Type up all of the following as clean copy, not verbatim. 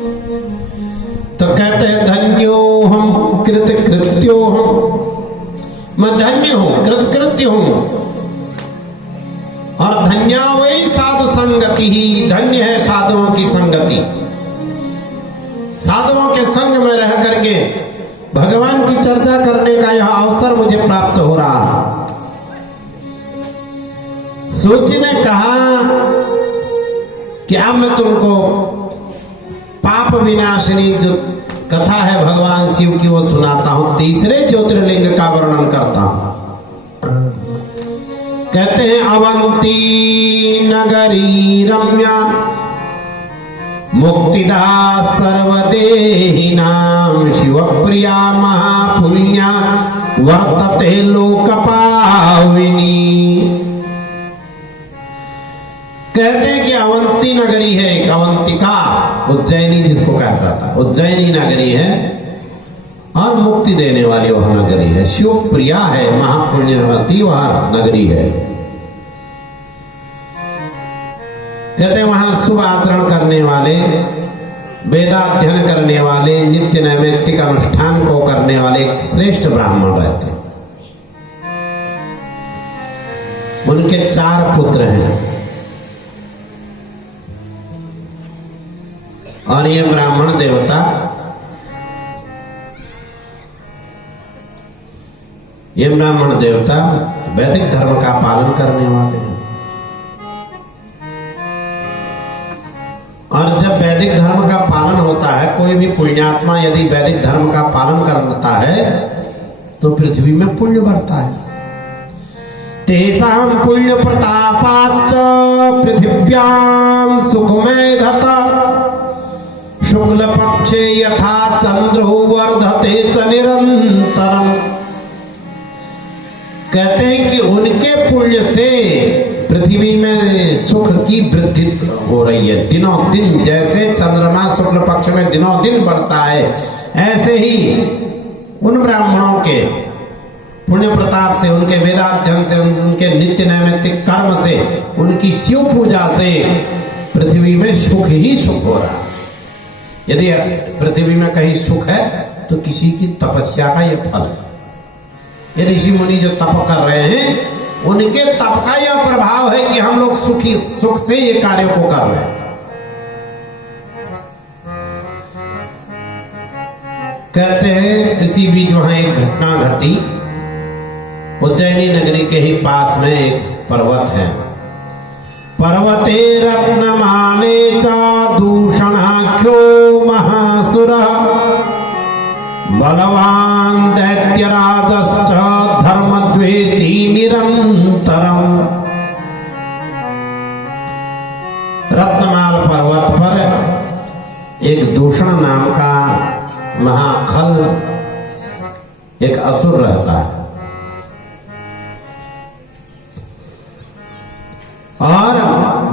तो कहते हैं धन्यो हम कृतकृत्यो हम, मैं धन्य हूं, कृतकृत्य हूं। और धन्या वही साधु संगति ही, धन्य है साधुओं की संगति। साधुओं के संग में रह करके भगवान की चर्चा करने का यह अवसर मुझे प्राप्त हो रहा है। सूत जी ने कहा कि अब मैं तुमको पाप विनाशिनी जो कथा है भगवान शिव की वो सुनाता हूं। तीसरे ज्योतिर्लिंग का वर्णन करता हूं। कहते हैं अवंती नगरी रम्या मुक्तिदा सर्वदेहिनां शिवप्रिया महापुण्या वर्तते लोकपाविनी। कहते हैं कि अवंती नगरी है एक, अवंतिका उज्जैनी जिसको कहा जाता है, उज्जैनी नगरी है और मुक्ति देने वाली वह नगरी है। शिव प्रिया है, महापुण्यवती वह नगरी है। कहते हैं वहां शुभ आचरण करने वाले, वेदाध्ययन करने वाले, नित्य नैमित्तिक अनुष्ठान को करने वाले श्रेष्ठ ब्राह्मण रहते हैं। उनके 4 पुत्र हैं और ये ब्राह्मण देवता वैदिक धर्म का पालन करने वाले हैं। और जब वैदिक धर्म का पालन होता है, कोई भी पुण्यात्मा यदि वैदिक धर्म का पालन करता है तो पृथ्वी में पुण्य बढ़ता है। तेषां पुण्य प्रतापाच्च पृथिव्यां सुखमेधता शुक्ल पक्षे यथा चंद्रो वर्धते च निरंतरम। कहते हैं कि उनके पुण्य से पृथ्वी में सुख की वृद्धि हो रही है दिनों दिन। जैसे चंद्रमा शुक्ल पक्ष में दिनों दिन बढ़ता है, ऐसे ही उन ब्राह्मणों के पुण्य प्रताप से, उनके वेदाध्ययन से, उनके नित्य नैमित्तिक कर्म से, उनकी शिव पूजा से पृथ्वी में सुख ही सुख हो रहा है। यदि पृथ्वी में कहीं सुख है तो किसी की तपस्या का यह फल है। ये ऋषि मुनि जो तप कर रहे हैं, उनके तप का यह प्रभाव है कि हम लोग सुख से ये कार्य को कर रहे हैं। कहते हैं इसी बीच वहां एक घटना घटी। उज्जैनी नगरी के ही पास में एक पर्वत है। पर्वते रत्नमाले च दूषणाख्यो महासुर बलवान दैत्यराजश्च धर्मद्वेषी निरंतरम। रत्नमाल पर्वत पर एक दूषण नाम का महाखल एक असुर रहता है और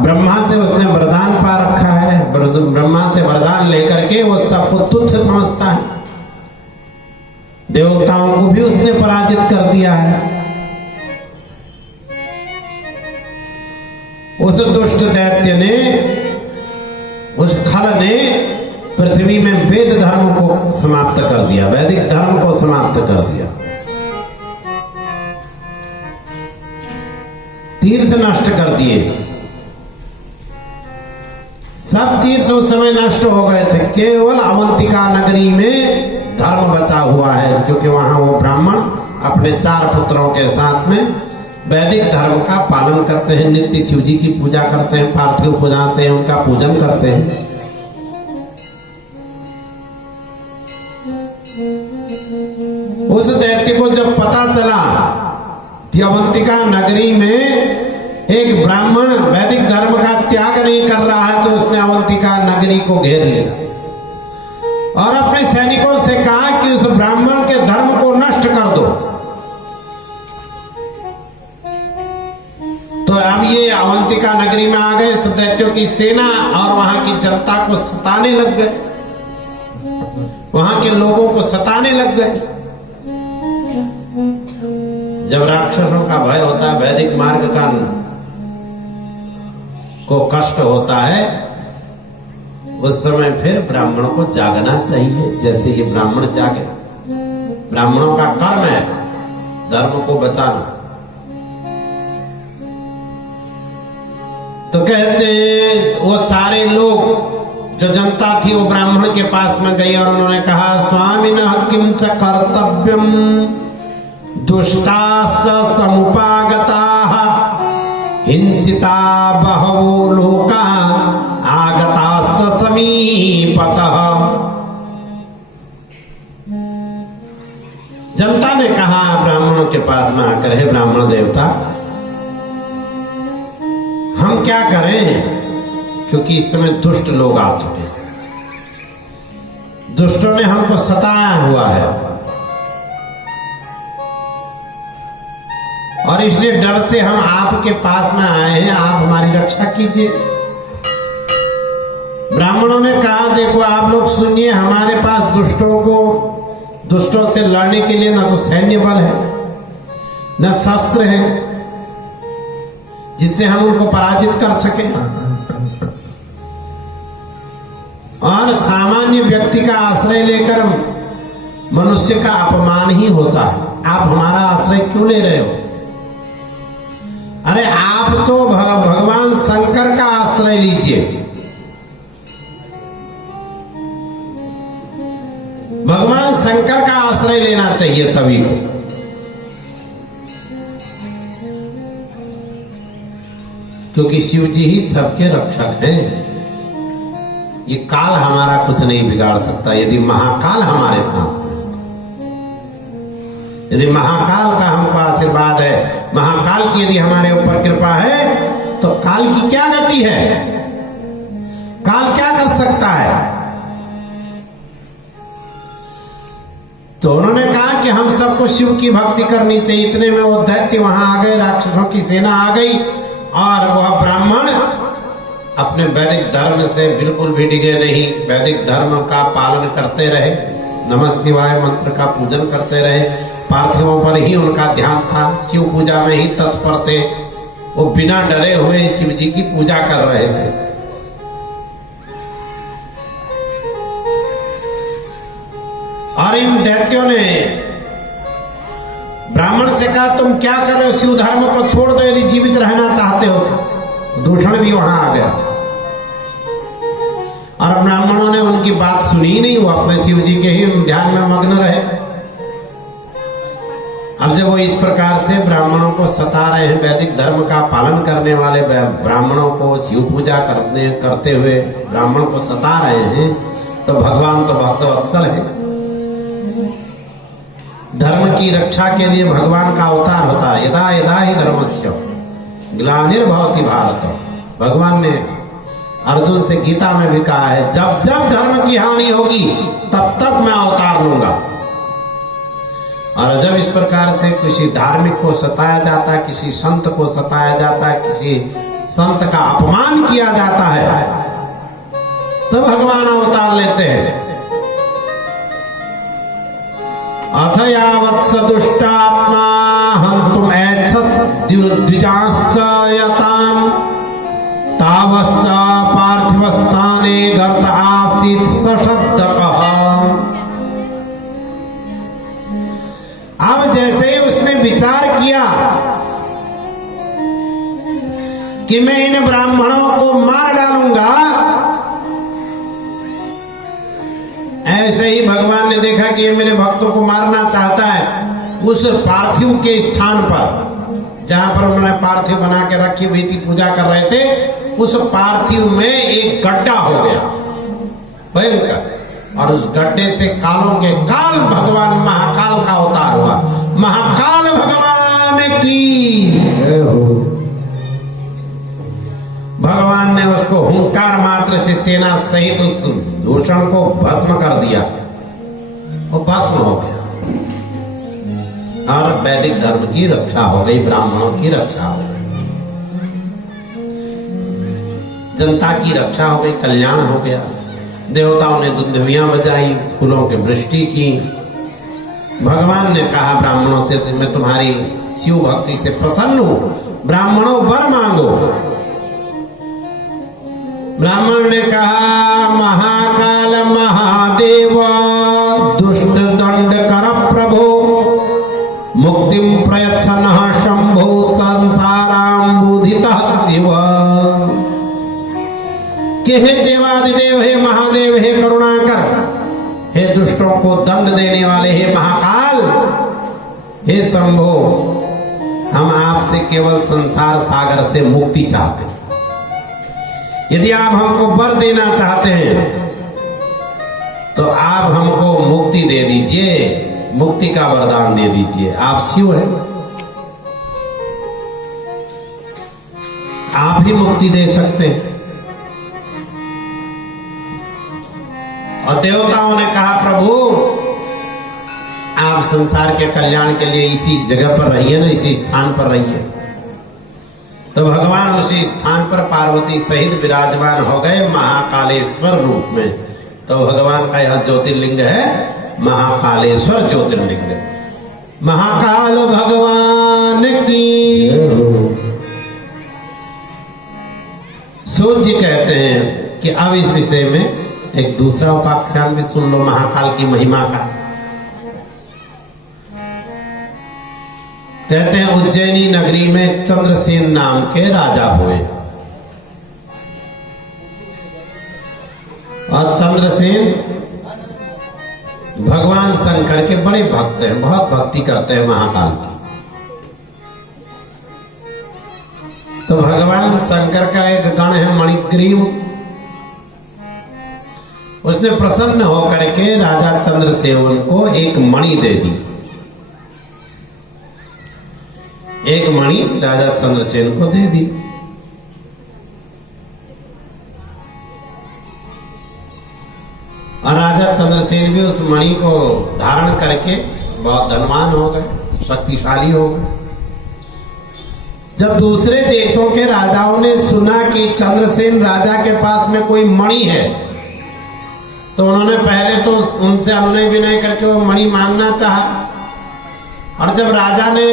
ब्रह्मा से उसने वरदान पा रखा है। ब्रह्मा से वरदान लेकर के वो सबको तुच्छ समझता है। देवताओं को भी उसने पराजित कर दिया है। उस दुष्ट दैत्य ने, उस खल ने पृथ्वी में वेद धर्म को समाप्त कर दिया, वैदिक धर्म को समाप्त कर दिया। तीर्थ नष्ट कर दिए, सब तीर्थ उस समय नष्ट हो गए थे। केवल अवंतिका नगरी में धर्म बचा हुआ है, क्योंकि वहां वो ब्राह्मण अपने 4 पुत्रों के साथ में वैदिक धर्म का पालन करते हैं, नित्य शिव जी की पूजा करते हैं, पार्थिव पूजाते हैं, उनका पूजन करते हैं। उस दैत्य को जब पता चला कि अवंतिका नगरी में एक ब्राह्मण वैदिक धर्म का त्याग नहीं कर रहा है, तो उसने अवंतिका नगरी को घेर लिया और अपने सैनिकों से कहा कि उस ब्राह्मण के धर्म को नष्ट कर दो। तो अब ये अवंतिका नगरी में आ गए दैत्यों की सेना और वहां की जनता को सताने लग गए, वहां के लोगों को सताने लग गए। जब राक्षसों का भय होता है, वैदिक मार्ग का को कष्ट होता है, उस समय फिर ब्राह्मणों को जागना चाहिए, जैसे ये ब्राह्मण जागे। ब्राह्मणों का कर्म है धर्म को बचाना। तो कहते वो सारे लोग, जो जनता थी, वो ब्राह्मण के पास में गई और उन्होंने कहा, स्वामिनः किं च कर्तव्यम दुष्टाश्च समुपागताः हिंसिता बहवो लोका आगताश्च समीपतः। जनता ने कहा ब्राह्मणों के पास में आकर, हे ब्राह्मण देवता, हम क्या करें, क्योंकि इस समय दुष्ट लोग आ चुके हैं, दुष्टों ने हमको सताया हुआ है और इसलिए डर से हम आपके पास में आए हैं, आप हमारी रक्षा कीजिए। ब्राह्मणों ने कहा, देखो आप लोग सुनिए, हमारे पास दुष्टों से लड़ने के लिए न तो सैन्य बल है, न शस्त्र है जिससे हम उनको पराजित कर सके, और सामान्य व्यक्ति का आश्रय लेकर मनुष्य का अपमान ही होता है। आप हमारा आश्रय क्यों ले रहे हो? अरे आप तो भगवान शंकर का आश्रय लीजिए। भगवान शंकर का आश्रय लेना चाहिए सभी को। क्योंकि शिव जी ही सबके रक्षक हैं। ये काल हमारा कुछ नहीं बिगाड़ सकता यदि महाकाल हमारे साथ में, यदि महाकाल का हमको आशीर्वाद है, महाकाल की यदि हमारे ऊपर कृपा है, तो काल की क्या गति है? काल क्या कर सकता है? तो उन्होंने कहा कि हम सबको शिव की भक्ति करनी चाहिए। इतने में वो दैत्य वहां आ गए, राक्षसों की सेना आ गई, और वह ब्राह्मण अपने वैदिक धर्म से बिल्कुल भी डिगे नहीं, वैदिक धर्म का पालन करते रहे, नमः शिवाय मंत्र का पूजन करते रहे, पार्थिवों पर ही उनका ध्यान था, शिव पूजा में ही तत्पर थे। वो बिना डरे हुए शिव जी की पूजा कर रहे थे। और इन दैत्यों ने ब्राह्मण से कहा, तुम क्या कर रहे हो? शिव धर्म को छोड़ दो यदि जीवित रहना चाहते हो। दूषण भी वहां आ गया और ब्राह्मणों ने उनकी बात सुनी ही नहीं, वो अपने शिव जी के ही ध्यान में मग्न रहे। अब जब वो इस प्रकार से ब्राह्मणों को सता रहे हैं, वैदिक धर्म का पालन करने वाले ब्राह्मणों को शिव पूजा करते हुए ब्राह्मण को सता रहे हैं, तो भगवान तो भक्त वत्सल है। धर्म की रक्षा के लिए भगवान का अवतार होता है। यदा यदा ही धर्मस्य ग्लानिर्भवति भारत। भगवान ने अर्जुन से गीता में भी कहा है, जब जब धर्म की हानि होगी तब तब मैं अवतार लूंगा। और जब इस प्रकार से किसी धार्मिक को सताया जाता है, किसी संत को सताया जाता है, किसी संत का अपमान किया जाता है, तो भगवान अवतार लेते हैं। अथ यावत्स दुष्टात्मा हन्तुम ऐच्छत् द्विजांश्च यतान् तावश्च पार्थिवस्थाने गर्त आसीत् सशब्दकः। अब जैसे ही उसने विचार किया कि मैं इन ब्राह्मणों को मार डालूंगा, ऐसे ही भगवान ने देखा कि ये मेरे भक्तों को मारना चाहता है। उस पार्थिव के स्थान पर जहां पर उन्होंने पार्थिव बना के रखी हुई थी, पूजा कर रहे थे, उस पार्थिव में एक गड्ढा हो गया भयंकर, और उस गड्ढे से कालों के काल भगवान महाकाल का अवतार हुआ। महाकाल भगवान की भगवान ने उसको हुंकार मात्र से सेना सहित उस दूषण को भस्म कर दिया। वो भस्म हो गया और वैदिक धर्म की रक्षा हो गई, ब्राह्मणों की रक्षा हो गई, जनता की रक्षा हो गई, कल्याण हो गया। देवताओं ने दुंदुभियां बजाई, फूलों की वृष्टि की। भगवान ने कहा ब्राह्मणों से, मैं तुम्हारी शिव भक्ति से प्रसन्न हूं, ब्राह्मणों वर मांगो। ब्राह्मण ने कहा, महाकाल महादेव दुष्ट दंड कर प्रभो, मुक्तिम प्रयच्छनः शंभो संसाराम्बुधितः शिव। कि हे देवादिदेव, हे महादेव, हे करुणाकर, हे दुष्टों को दंड देने वाले, हे महाकाल, हे शंभो, हम आपसे केवल संसार सागर से मुक्ति चाहते हैं। यदि आप हमको वर देना चाहते हैं तो आप हमको मुक्ति दे दीजिए, मुक्ति का वरदान दे दीजिए। आप शिव हैं, आप ही मुक्ति दे सकते हैं। और देवताओं ने कहा, प्रभु आप संसार के कल्याण के लिए इसी जगह पर रहिए ना, इसी स्थान पर रहिए। तो भगवान उसी स्थान पर पार्वती सहित विराजमान हो गए महाकालेश्वर रूप में। तो भगवान का यह ज्योतिर्लिंग है महाकालेश्वर ज्योतिर्लिंग। महाकाल भगवान की। सूत जी कहते हैं कि अब इस विषय में एक दूसरा उपाख्यान भी सुन लो महाकाल की महिमा का। कहते हैं उज्जैनी नगरी में चंद्रसेन नाम के राजा हुए। और चंद्रसेन भगवान शंकर के बड़े भक्त हैं, बहुत भक्ति करते हैं महाकाल की। तो भगवान शंकर का एक गण है मणिग्रीव, उसने प्रसन्न होकर के राजा चंद्रसेन को एक मणि दे दी। एक मणि राजा चंद्रसेन को दे दी। और राजा चंद्रसेन भी उस मणि को धारण करके बहुत धनवान हो गए, शक्तिशाली हो गए। जब दूसरे देशों के राजाओं ने सुना कि चंद्रसेन राजा के पास में कोई मणि है, तो उन्होंने पहले तो उनसे अनुनय विनय करके वो मणि मांगना चाहा। और जब राजा ने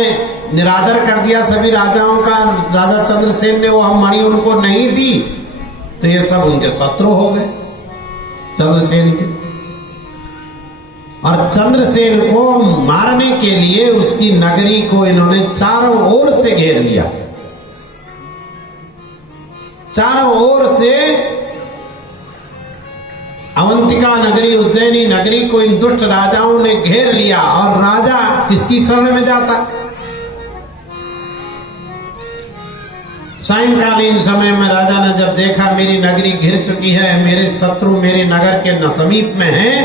निरादर कर दिया सभी राजाओं का, राजा चंद्रसेन ने वो मणि उनको नहीं दी, तो ये सब उनके शत्रु हो गए चंद्रसेन के। और चंद्रसेन को मारने के लिए उसकी नगरी को इन्होंने चारों ओर से घेर लिया। चारों ओर से अवंतिका नगरी, उज्जैनी नगरी को इन दुष्ट राजाओं ने घेर लिया। और राजा किसकी शरण में जाता? सायंकालीन समय में राजा ने जब देखा मेरी नगरी घिर चुकी है, मेरे शत्रु मेरे नगर के न समीप में हैं,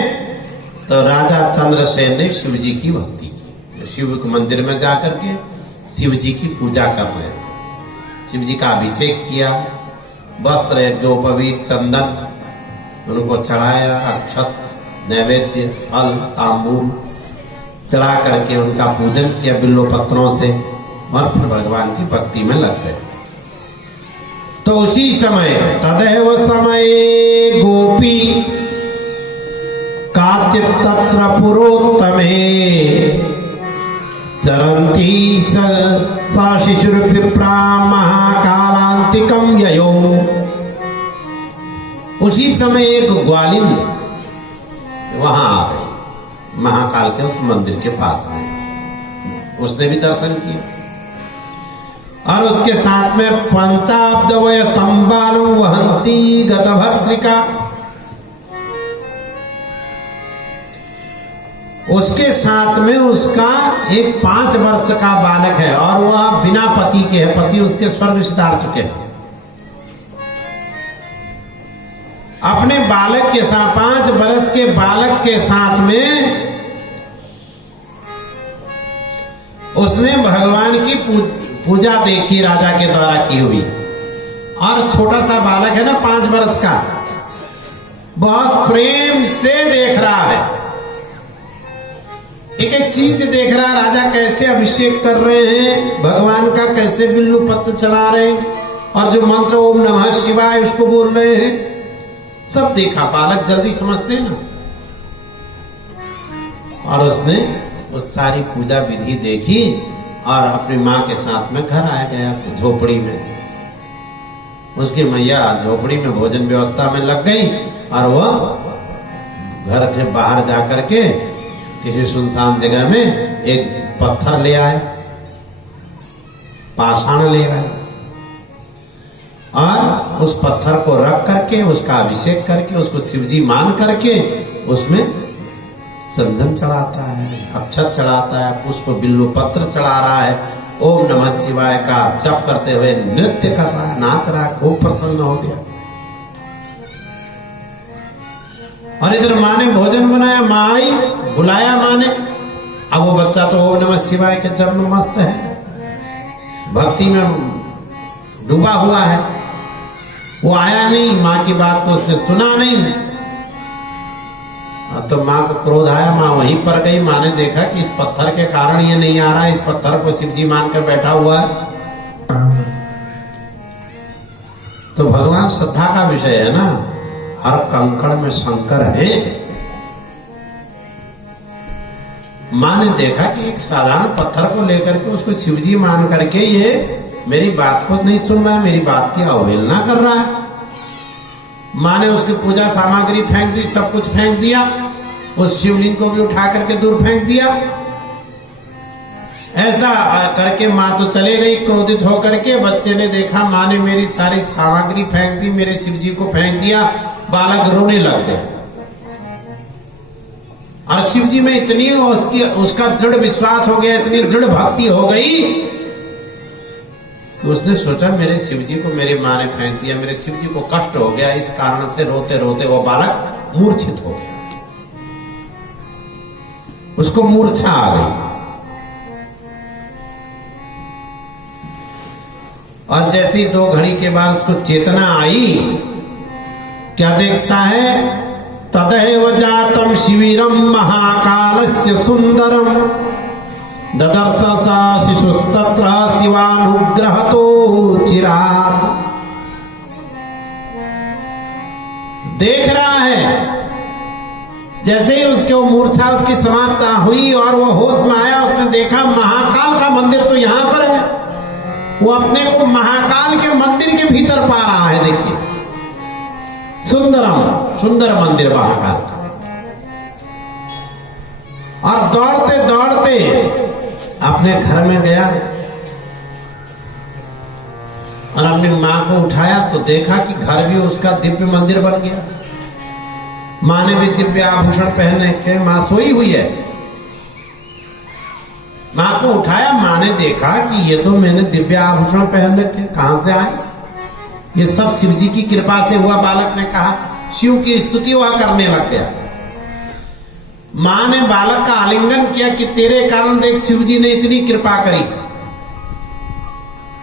तो राजा चंद्रसेन ने शिव जी की भक्ति की। शिव के मंदिर में जाकर के शिव जी की पूजा कर रहे हैं। शिव जी का अभिषेक किया, वस्त्र यज्ञोपवीत चंदन उनको चढ़ाया, अक्षत नैवेद्य फल तांबूल चढ़ा करके उनका पूजन किया बिल्लो पत्रों से, और फिर भगवान की भक्ति में लग गए। तो उसी समय तदैव समय गोपी काचित् तत्र पुरोत्तमे चरन्ती सा शिशुर्विप्रा महाकालांतिकम ययो। उसी समय एक ग्वालिन वहां आ गई महाकाल के उस मंदिर के पास में। उसने भी दर्शन किया और उसके साथ में पंचाब्दवय संबालम वहंती गतभद्रिका। उसके साथ में उसका एक 5 वर्ष का बालक है और वह बिना पति के है, पति उसके स्वर्ग सिधार चुके हैं। अपने बालक के साथ 5 वर्ष के बालक के साथ में उसने भगवान की पूजा देखी राजा के द्वारा की हुई। और छोटा सा बालक है ना 5 वर्ष का, बहुत प्रेम से देख रहा है, एक एक चीज देख रहा है। राजा कैसे अभिषेक कर रहे हैं भगवान का, कैसे बिल्लू पत्र चढ़ा रहे हैं, और जो मंत्र ओम नमः शिवाय उसको बोल रहे हैं, सब देखा। बालक जल्दी समझते हैं ना। और उसने वो सारी पूजा विधि देखी और अपनी माँ के साथ में घर आ गया झोपड़ी में। उसकी मैया झोपड़ी में भोजन व्यवस्था में लग गई और वह घर से बाहर जाकर के किसी सुनसान जगह में एक पत्थर ले आया, पाषाण ले आया और उस पत्थर को रख करके उसका अभिषेक करके उसको शिवजी मान करके उसमें चंदन चढ़ाता है, अक्षत चढ़ाता है, पुष्प बिल्व पत्र चढ़ा रहा है, ओम नमः शिवाय का जप करते हुए नृत्य कर रहा है, नाच रहा है, खूब प्रसन्न हो गया। और इधर माँ ने भोजन बनाया, माँ आई, बुलाया माँ ने। अब वो बच्चा तो ओम नमः शिवाय के जप में मस्त है, भक्ति में डूबा हुआ है। वो आया नहीं, माँ की बात को उसने सुना नहीं। तो माँ को क्रोध आया, माँ वहीं पर गई। माँ ने देखा कि इस पत्थर के कारण ये नहीं आ रहा है, इस पत्थर को शिवजी मानकर बैठा हुआ है। तो भगवान श्रद्धा का विषय है ना, हर कंकड़ में शंकर है। माँ ने देखा कि एक साधारण पत्थर को लेकर के उसको शिवजी मान करके ये मेरी बात को नहीं सुन रहा है, मेरी बात की अवहेलना कर रहा है। माँ ने उसकी पूजा सामग्री फेंक दी, सब कुछ फेंक दिया, उस शिवलिंग को भी उठा करके दूर फेंक दिया। ऐसा करके माँ तो चले गई क्रोधित होकर के। बच्चे ने देखा माँ ने मेरी सारी सामग्री फेंक दी, मेरे शिवजी को फेंक दिया। बालक रोने लग गए और शिवजी में इतनी उसका दृढ़ विश्वास हो गया, इतनी दृढ़ भक्ति हो गई कि उसने सोचा मेरे शिवजी को मेरी माँ ने फेंक दिया, मेरे शिवजी को कष्ट हो गया। इस कारण से रोते रोते वो बालक मूर्छित हो गया, उसको मूर्छा आ गई। और जैसी 2 घड़ी के बाद उसको चेतना आई, क्या देखता है, तदैव जातम शिविरम महाकालस्य सुंदरम ददर्श सा शिशुस्तत्र शिवानुग्रहतो चिरात। देख रहा है जैसे ही उसके मूर्छा उसकी समाप्त हुई और वो होश में आया, उसने देखा महाकाल का मंदिर तो यहां पर है। वो अपने को महाकाल के मंदिर के भीतर पा रहा है। देखिए, सुंदरम, सुंदर मंदिर महाकाल का। और दौड़ते दौड़ते अपने घर में गया और अपनी मां को उठाया तो देखा कि घर भी उसका दिव्य मंदिर बन गया। मां ने भी दिव्य आभूषण पहने के, मां सोई हुई है। मां को उठाया, मां ने देखा कि ये तो मैंने दिव्य आभूषण पहन रखे, कहां से आए? ये सब शिवजी की कृपा से हुआ। बालक ने कहा, शिव की स्तुति वह करने लग गया। मां ने बालक का आलिंगन किया कि तेरे कारण देख शिवजी ने इतनी कृपा करी।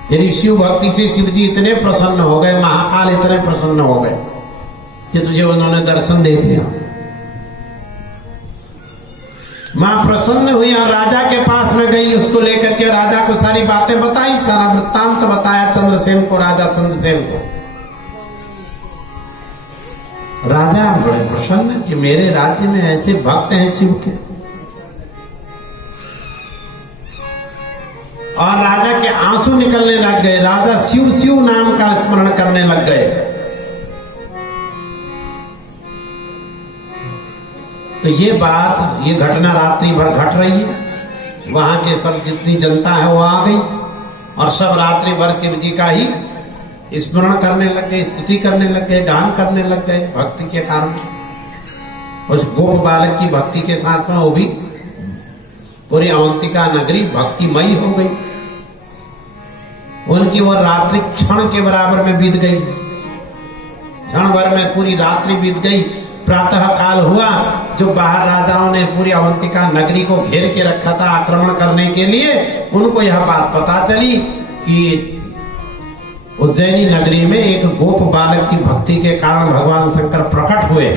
तेरी शिव भक्ति से शिवजी इतने प्रसन्न हो गए, महाकाल इतने प्रसन्न हो गए कि तुझे उन्होंने दर्शन दे दिया। मां प्रसन्न हुई और राजा के पास में गई, उसको लेकर के राजा को सारी बातें बताई, सारा वृत्तांत बताया चंद्रसेन को, राजा चंद्रसेन को। राजा बड़े प्रसन्न कि मेरे राज्य में ऐसे भक्त हैं शिव के। और राजा के आंसू निकलने लग गए। राजा शिव शिव नाम का स्मरण करने लग गए। तो ये बात, ये घटना रात्रि भर घट रही है। वहां के सब जितनी जनता है वो आ गई और सब रात्रि भर शिव जी का ही स्मरण करने लग गए, स्तुति करने लग गए, गान करने लग गए भक्ति के कारण। उस गोप बालक की भक्ति के साथ में वो भी पूरी अवंतिका नगरी भक्तिमयी हो गई। उनकी वो रात्रि क्षण के बराबर में बीत गई। क्षण भर में पूरी रात्रि बीत गई। प्रातः काल हुआ, जो बाहर राजाओं ने पूरी अवंतिका नगरी को घेर के रखा था आक्रमण करने के लिए, उनको यह बात पता चली कि उज्जैनी नगरी में एक गोप बालक की भक्ति के कारण भगवान शंकर प्रकट हुए।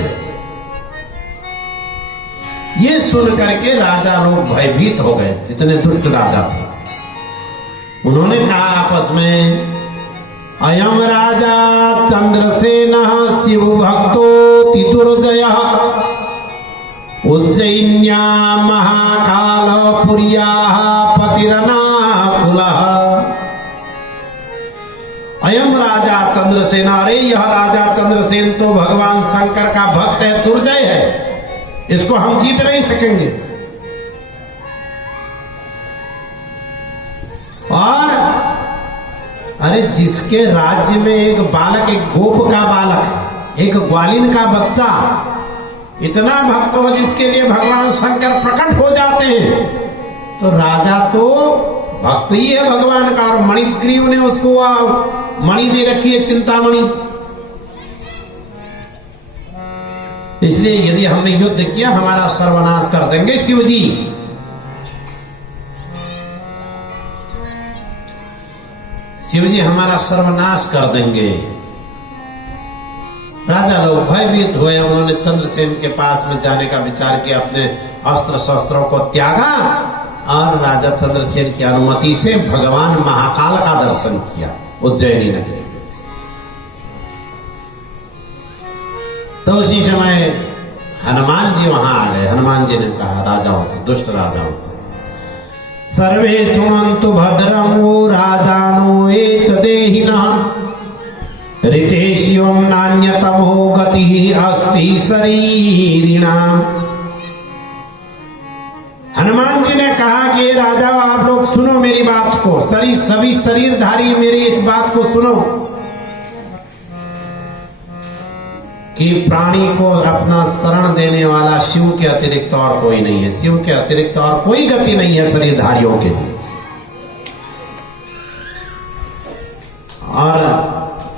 ये सुन करके राजा लोग भयभीत हो गए, जितने दुष्ट राजा थे। उन्होंने कहा आपस में, अयम राजा चंद्रसेन शिव भक्तो तितुर्जय उज्जैन्या महाकाल पुरिया पतिरनाकुल। अयम राजा चंद्रसेन, अरे यह राजा चंद्रसेन तो भगवान शंकर का भक्त है, दुर्जय है, इसको हम जीत नहीं सकेंगे। और अरे जिसके राज्य में एक बालक, एक गोप का बालक, एक ग्वालिन का बच्चा इतना भक्त हो जिसके लिए भगवान शंकर प्रकट हो जाते हैं, तो राजा तो भक्त ही है भगवान का। और मणिग्रीव ने उसको मणि दे रखी है, चिंतामणि। इसलिए यदि हमने युद्ध किया हमारा सर्वनाश कर देंगे शिव जी। शिव जी हमारा सर्वनाश कर देंगे। राजा लोग भयभीत हुए, उन्होंने चंद्रसेन के पास में जाने का विचार किया, अपने अस्त्र शस्त्रों को त्यागा और राजा चंद्रसेन की अनुमति से भगवान महाकाल का दर्शन किया उज्जैनी नगरी में। तो उसी समय हनुमान जी वहां आ गए। हनुमान जी ने कहा राजाओं से, दुष्ट राजाओं से, सर्वे सुनन्तु भद्रम वो राजानो एच देहिनः ऋतेष्यं नान्यतमो गतिः अस्ति शरीरिणाम्। हनुमान जी ने कहा कि राजाओं आप लोग सुनो मेरी बात को, सभी शरीरधारी मेरी इस बात को सुनो कि प्राणी को अपना शरण देने वाला शिव के अतिरिक्त और कोई नहीं है। शिव के अतिरिक्त और कोई गति नहीं है शरीरधारियों के लिए। और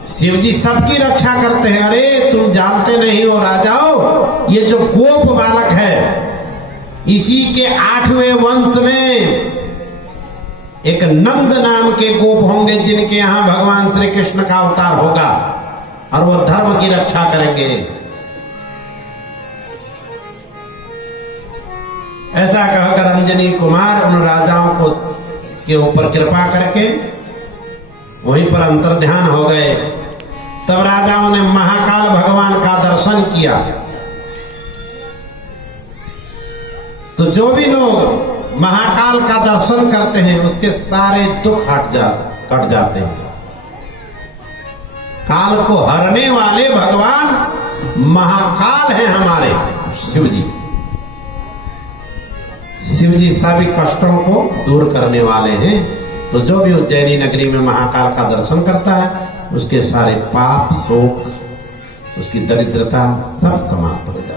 शिव जी सबकी रक्षा करते हैं। अरे तुम जानते नहीं हो राजाओ, ये जो गोप बालक है इसी के 8वें वंश में एक नंद नाम के गोप होंगे जिनके यहां भगवान श्री कृष्ण का अवतार होगा और वो धर्म की रक्षा करेंगे। ऐसा कहकर अंजनी कुमार उन राजाओं को के ऊपर कृपा करके वहीं पर अंतर्ध्यान हो गए। तब राजाओं ने महाकाल भगवान का दर्शन किया। तो जो भी लोग महाकाल का दर्शन करते हैं उसके सारे दुख कट जाते हैं। काल को हरने वाले भगवान महाकाल हैं हमारे शिव जी। शिव जी सभी कष्टों को दूर करने वाले हैं। तो जो भी उज्जैनी नगरी में महाकाल का दर्शन करता है उसके सारे पाप, शोक, उसकी दरिद्रता सब समाप्त हो जाती है।